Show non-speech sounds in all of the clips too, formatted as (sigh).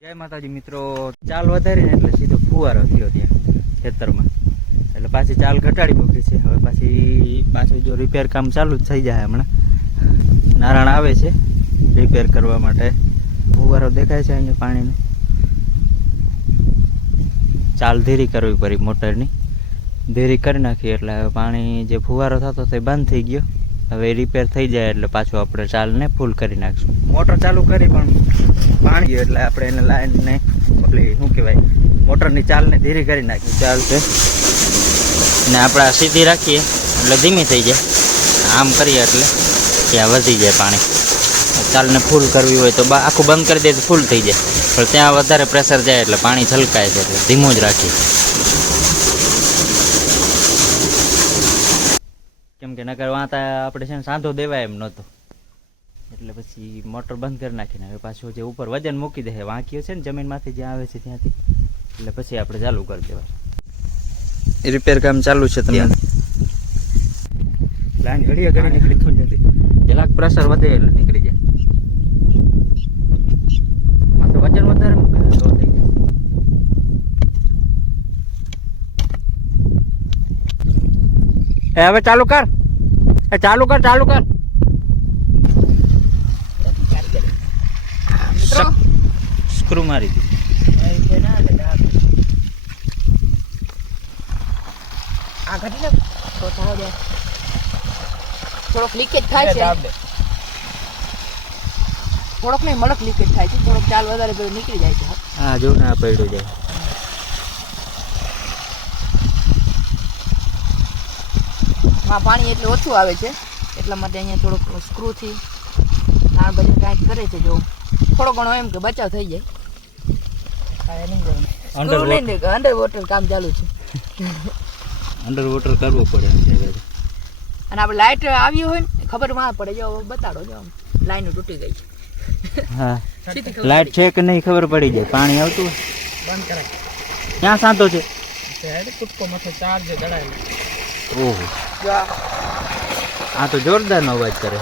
જય માતાજી મિત્રો, ચાલ વધારી ને એટલે સીધો ફુવારો થયો ત્યાં ખેતરમાં. એટલે પાછી ચાલ ઘટાડી મૂકી છે. હવે પાછી પાછું જો રિપેર કામ ચાલુ જ થઈ જાય હમણાં. નારાયણ આવે છે રિપેર કરવા માટે. ફુવારો દેખાય છે અહીંયા પાણીનો. ચાલ ધીરી કરવી પડી મોટરની. ધીરી કરી નાખી એટલે હવે પાણી જે ફુવારો થતો તે બંધ થઈ ગયો. હવે રિપેર થઈ જાય એટલે પાછું આપણે ચાલને ફૂલ કરી નાખશું. મોટર ચાલુ કરી પણ પાણી એટલે આપણે એને લાઈનને ઓલી શું કહેવાય મોટરની ચાલને ધીરી કરી નાખી. ચાલ છે ને આપણે આ સીધી રાખીએ એટલે ધીમી થઈ જાય. આમ કરીએ એટલે ત્યાં વધી જાય પાણી. ચાલને ફૂલ કરવી હોય તો આખું બંધ કરી દે તો ફૂલ થઈ જાય. પણ ત્યાં વધારે પ્રેશર જાય એટલે પાણી છલકાય છે એટલે ધીમું જ રાખીએ કેમ કે નકર વાંતા આપણે છે ને સાંધો દેવાય એમ નહોતો. એટલે પછી મોટર બંધ કરી નાખીને હવે પાછું જે ઉપર વજન મૂકી દે વાંકીઓ છે ને જમીનમાંથી જ્યાં આવે છે ત્યાંથી. એટલે પછી આપણે ચાલુ કરી દેવા રિપેર કામ ચાલુ છે તમે લાઈન ઘડીએ ઘડી નીકળી તો નથી. જરાક પ્રેશર વધે એટલે નીકળી જાય. માથે વજન વધારે મૂકે તો થઈ જાય. એ હવે ચાલુ કર. એ ચાલુ કર ચાલુ કર. સ્ક્રૂ મારી આ ઘટી ને તો થાવ દે. થોડોક લીકેજ થાય છે. થોડોક નહીં મળક લીકેજ થાય છે. થોડોક ચાલ વધારે નીકળી જાય છે. હા જો ને આ પડ્યું જાય. માં પાણી એટલે ઓછું આવે છે. એટલા માટે અહીંયા થોડોક સ્ક્રૂથી આ બધી કાંઈક કરે છે જો. થોડો ઘણો એમ કે બચાવ થઈ જાય. અંડર અંડર વોટર કામ ચાલુ છે. અંડર વોટર કરવો પડે એમ છે. અને આપણે લાઇટ આવી હોય ને ખબરમાં પડે. જો બતાડો જો લાઈન તૂટી ગઈ છે. લાઈટ છે કે નહીં ખબર પડી જાય. પાણી આવતું હોય. બંધ કરાય. ક્યાં સાંતો છે? કુટકો મથે ચાર્જ દડાયેલો. ઓહો. આ તો તો જોરદારનો અવાજ કરે.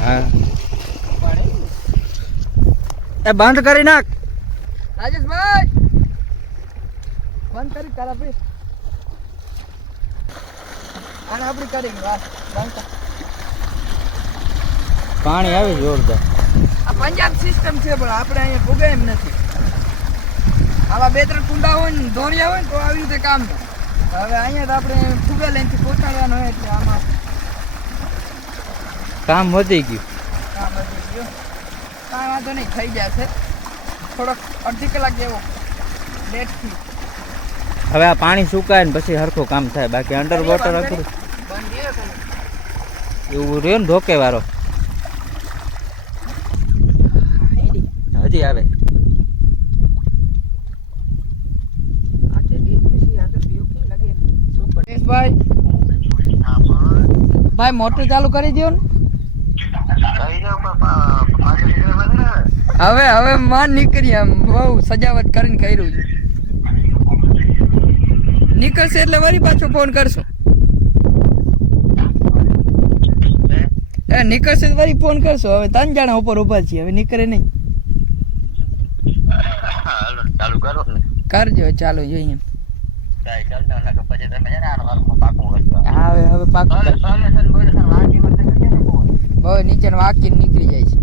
હા. એ બંધ કરી નાખ. રાજેશભાઈ! બંધ કરી તારા ભાઈ આને આપણી કરી બંધ પાણી આવે જોરદાર. આ પંજાબ સિસ્ટમ છે પણ આપણે અહીંયા ભોગે એમ નથી. આવા બે ત્રણ કુંડા હોય ને ધોરિયા હોય ને તો આવી રીતે કામ થાય. હવે અહીંયા તો આપણે ફુગા લઈને પહોંચાડવાનું હોય એટલે આમાં કામ વધી ગયું. કામ વધી ગયું. કાંઈ વાંધો નહીં થઈ જશે થોડોક અડધી કલાક જેવો લેટથી. હવે આ પાણી સુકાય ને પછી સરખું કામ થાય. બાકી અંડર વોટર ખાલી. એવું રહ્યો ને ધોકે વાળો એડી. હજી આવે આ છે ડીશ પછી અંદર બીઓ કેમ લાગે ને? સુપર ભાઈ મોટર ચાલુ કરી દો ને. હવે હવે માન નીકળી આમ બહુ સજાવટ કરીને કર્યું છે. નીકળશે એટલે વળી પાછો ફોન કરશું. એ નીકળશે તો વળી ફોન કરશું. હવે ત્રણ જણા ઉપર ઊભા છીએ. હવે નીકળે નહીં. ચાલુ કરો કરજો ચાલો જોઈએ. પછી તમે બહુ નીચે વાકીને નીકળી જાય છે.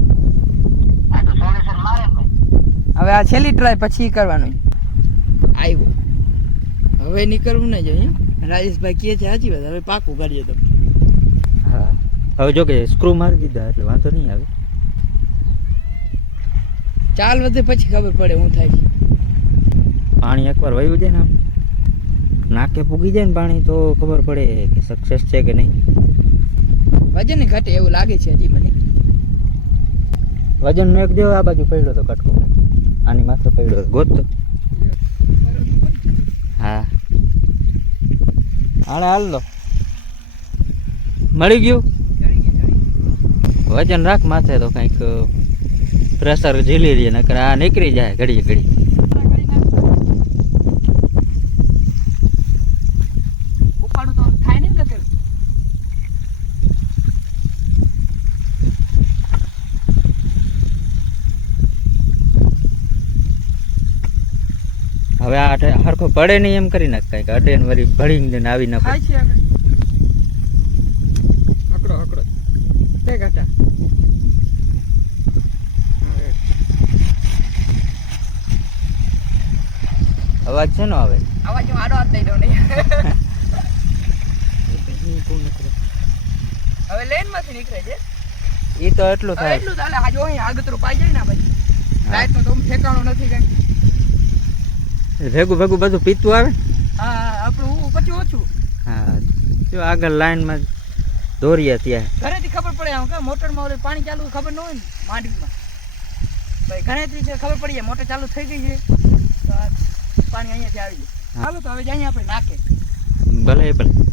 હવે આ છેલ્લી ટ્રાય પછી કરવાનું. આવ્યો હવે નીકળવું નહીં જોઈએ રાજેશભાઈ કહે છે સાચી વાત હવે પાકું કરીએ તો હા. હવે જો કે સ્ક્રૂ મારી દીધા એટલે વાંધો નહીં આવે. ચાલ વધે પછી ખબર પડે હું થાય છે. પાણી એકવાર વયું જાય ને આમ. નાકે પૂગી જાય ને પાણી તો ખબર પડે કે સક્સેસ છે કે નહીં. વજન ઘટે એવું લાગે છે હજી મને. વજન મેક દેવો આ બાજુ પડ્યો તો કટકો. આની માથે પડ્યો ગોતતો. હા. હાલે હાલ લો. મળી ગયું? વજન રાખ માથે તો કંઈક પ્રેશર ઝીલી રહીએ નકર આ નીકળી જાય ઘડીએ ઘડી ઉપાડું તો થાય ને કે હવે આ હરખો પડે નહીં એમ કરી નાખ કાંઈક. અડે ને વળી ભળીને ને આવી ના થાય હવે. હકડો હકડો. ઘટા અવાજ છે નો આવે આવા જો આડો હાથ દઈ દો નહીં. (laughs) હવે લેનમાંથી નીકળે છે. એ તો એટલું થાય. એટલું આ જો અહીં આગતરું પાઈ જાય ને ભાઈ રાત નો તો ઠેકાણો નથી કઈ. ભેગું ભેગું બધું પીતું આવે? હા આપણું હું પછી ઓછું. હા જો આગળ લાઈનમાં દોરીએ ત્યાં. ઘરેથી ખબર પડે આમ કે મોટરમાં ઓલું પાણી ચાલુ ખબર ન હોય ને માંડવીમાં. ભાઈ ઘરેથી ખબર પડી જાય મોટર ચાલુ થઈ ગઈ છે પાણી અહીંયાથી આવી જાય. હાલો તો હવે જઈએ આપણે નાખે ભલે ભલે.